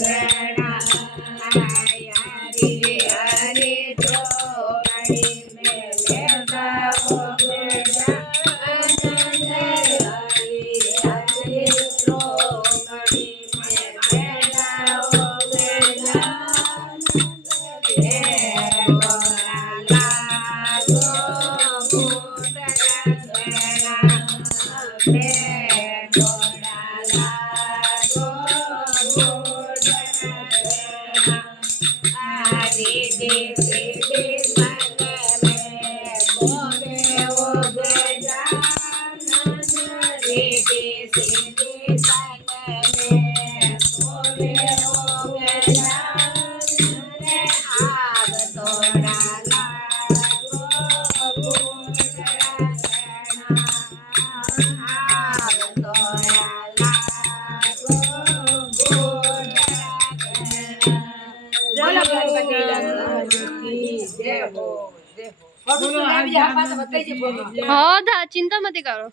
ઘેણા હરી હરી ચોકડી મેલે ગાવો બેડા હરી હરી ચોકડી મેલે ગાવો બેડા हाँ चिंता मत करो।